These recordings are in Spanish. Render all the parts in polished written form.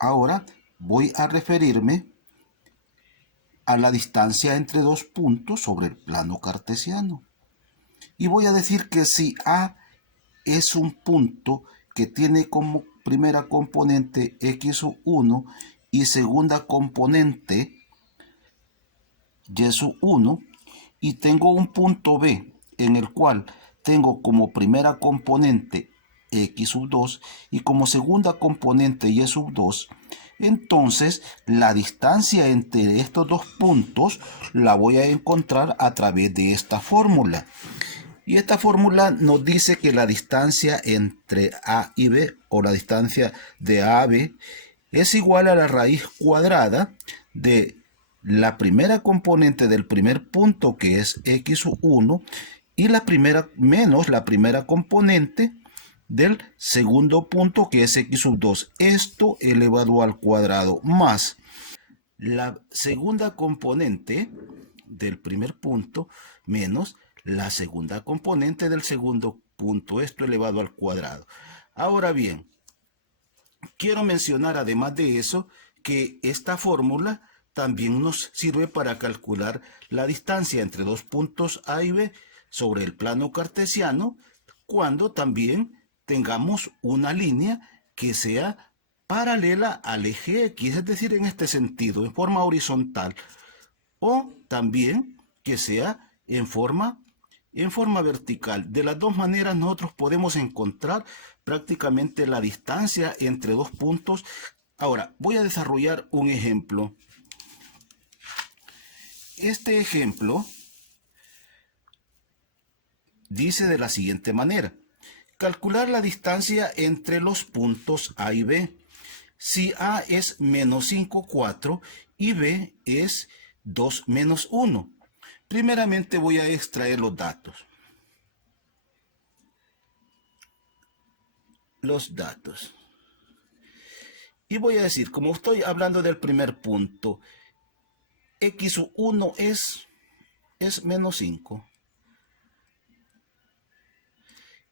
Ahora voy a referirme a la distancia entre dos puntos sobre el plano cartesiano. Y voy a decir que si A es un punto que tiene como primera componente x1 y segunda componente y1, y tengo un punto B en el cual tengo como primera componente x2 y como segunda componente y2, entonces la distancia entre estos dos puntos la voy a encontrar a través de esta fórmula. Y esta fórmula nos dice que la distancia entre A y B, o la distancia de A a B, es igual a la raíz cuadrada de la primera componente del primer punto, que es x1, y la primera menos la primera componente del segundo punto, que es x2. Esto elevado al cuadrado más la segunda componente del primer punto menos la segunda componente del segundo punto, esto elevado al cuadrado. Ahora bien, quiero mencionar además de eso que esta fórmula también nos sirve para calcular la distancia entre dos puntos A y B sobre el plano cartesiano cuando también tengamos una línea que sea paralela al eje X, es decir, en este sentido, en forma horizontal, o también que sea en forma vertical. De las dos maneras nosotros podemos encontrar prácticamente la distancia entre dos puntos. Ahora, voy a desarrollar un ejemplo. Este ejemplo dice de la siguiente manera: calcular la distancia entre los puntos A y B. Si A es menos 5, 4 y B es 2 menos 1. Primeramente voy a extraer los datos. Y voy a decir, como estoy hablando del primer punto, x1 es menos 5.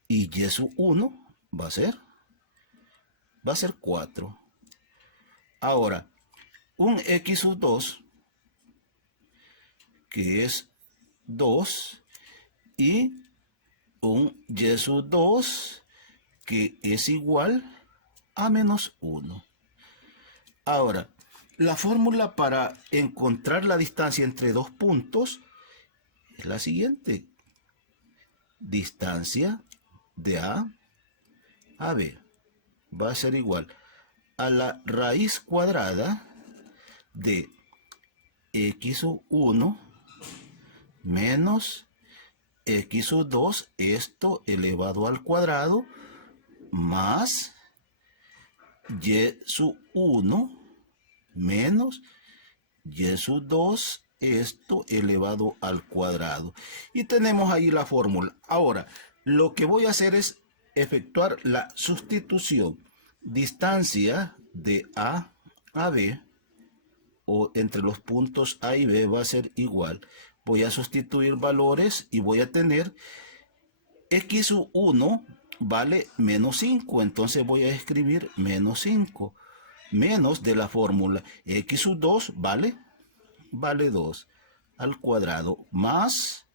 Y y1 va a ser 4. Ahora, un x2 que es 2 y un y2 que es igual a menos 1. Ahora, la fórmula para encontrar la distancia entre dos puntos es la siguiente: distancia de A a B va a ser igual a la raíz cuadrada de x1 menos x2, esto elevado al cuadrado, más y1 menos y2, esto elevado al cuadrado. Y tenemos ahí la fórmula. Ahora, lo que voy a hacer es efectuar la sustitución. Distancia de A a B, o entre los puntos A y B, va a ser igual. Voy a sustituir valores y voy a tener x1 vale menos 5. Entonces voy a escribir menos 5. Menos de la fórmula x2 vale 2 al cuadrado, más,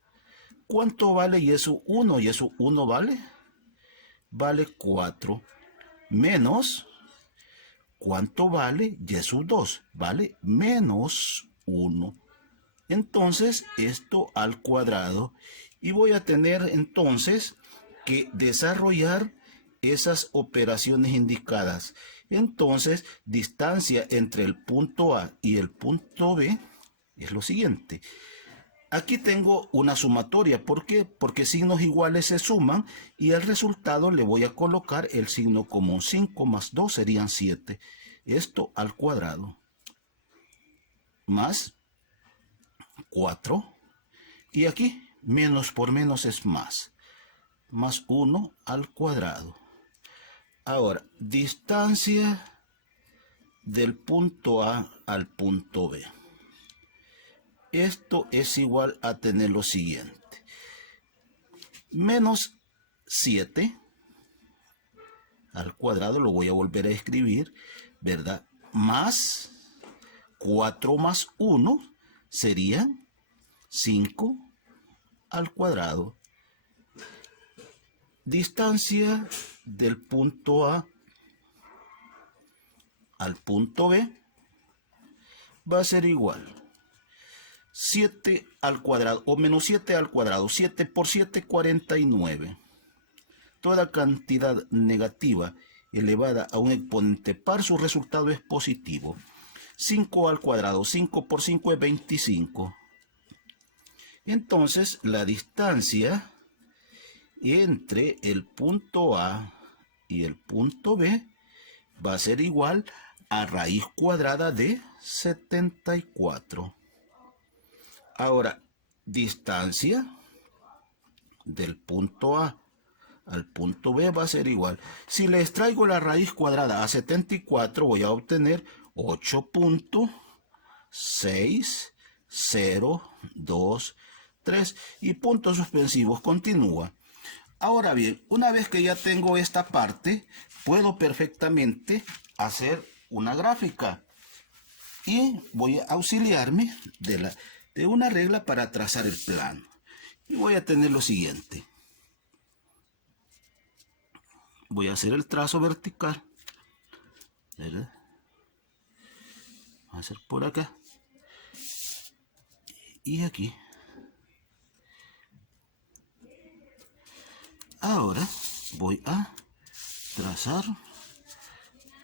¿cuánto vale y1? Y1 vale 4, menos, ¿cuánto vale y2? Vale menos 1. Entonces esto al cuadrado, y voy a tener entonces que desarrollar esas operaciones indicadas. Entonces, distancia entre el punto A y el punto B es lo siguiente. Aquí tengo una sumatoria. ¿Por qué? Porque signos iguales se suman y al resultado le voy a colocar el signo común. 5 más 2 serían 7. Esto al cuadrado. Más 4. Y aquí menos por menos es más. Más 1 al cuadrado. Ahora, distancia del punto A al punto B. Esto es igual a tener lo siguiente. Menos 7 al cuadrado, lo voy a volver a escribir, ¿verdad? más 4 más 1 serían 5 al cuadrado. Distancia del punto A al punto B va a ser igual 7 al cuadrado o menos 7 al cuadrado. 7 por 7, 49. Toda cantidad negativa elevada a un exponente par, su resultado es positivo. 5 al cuadrado, 5 por 5 es 25. Entonces, la distancia entre el punto A y el punto B va a ser igual a raíz cuadrada de 74. Ahora, distancia del punto A al punto B va a ser igual. Si les traigo la raíz cuadrada a 74, voy a obtener 8.6023 y puntos suspensivos. Continúa. Ahora bien, una vez que ya tengo esta parte, puedo perfectamente hacer una gráfica. Y voy a auxiliarme de una regla para trazar el plano. Y voy a tener lo siguiente. Voy a hacer el trazo vertical. ¿Verdad? Voy a hacer por acá. Y aquí. Ahora voy a trazar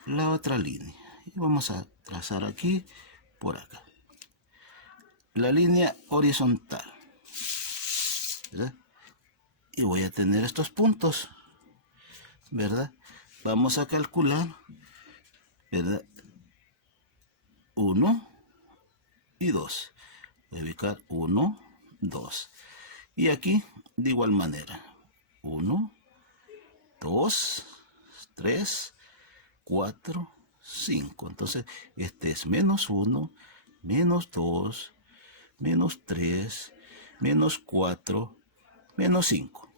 la otra línea. Y vamos a trazar aquí, por acá. La línea horizontal. ¿Verdad? Y voy a tener estos puntos. ¿Verdad? Vamos a calcular, ¿verdad? 1 y 2. Voy a ubicar 1, 2. Y aquí, de igual manera. 1, 2, 3, 4, 5. Entonces, este es menos 1, menos 2, menos 3, menos 4, menos 5.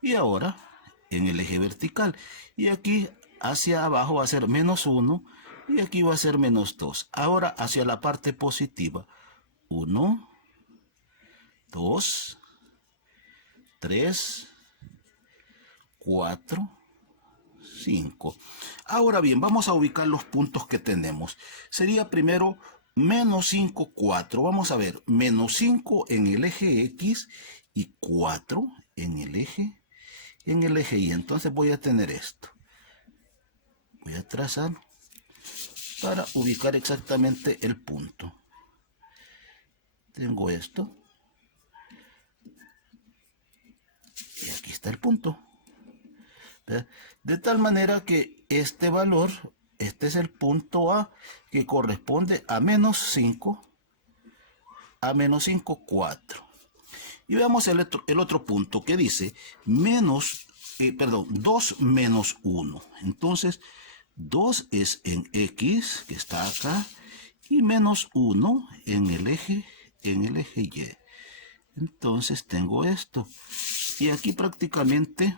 Y ahora, en el eje vertical. Y aquí hacia abajo va a ser menos 1 y aquí va a ser menos 2. Ahora hacia la parte positiva. 1, 2, 3, 4, 5. Ahora bien, vamos a ubicar los puntos que tenemos. Sería primero menos 5, 4. Vamos a ver, menos 5 en el eje X y 4 en el eje Y. Entonces voy a tener esto. Voy a trazar para ubicar exactamente el punto. Tengo esto. Y aquí está el punto. ¿Verdad? De tal manera que este valor, este es el punto A, que corresponde a menos 5, a menos 5, 4. Y veamos el otro punto que dice 2 menos 1. Entonces, 2 es en X, que está acá, y menos 1 en el eje Y. Entonces tengo esto. Y aquí prácticamente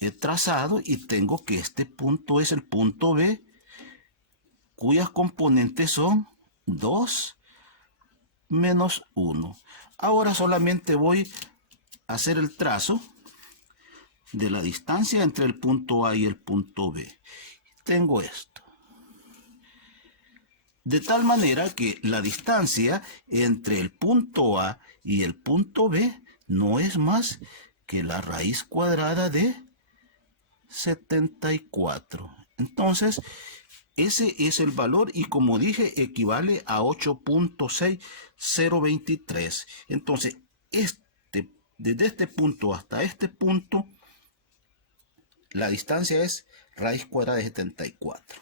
he trazado y tengo que este punto es el punto B, cuyas componentes son 2 menos 1. Ahora solamente voy a hacer el trazo de la distancia entre el punto A y el punto B. Tengo esto. De tal manera que la distancia entre el punto A y el punto B no es más que la raíz cuadrada de 74. Entonces, ese es el valor y como dije, equivale a 8.6023. Entonces, desde este punto hasta este punto, la distancia es raíz cuadrada de 74.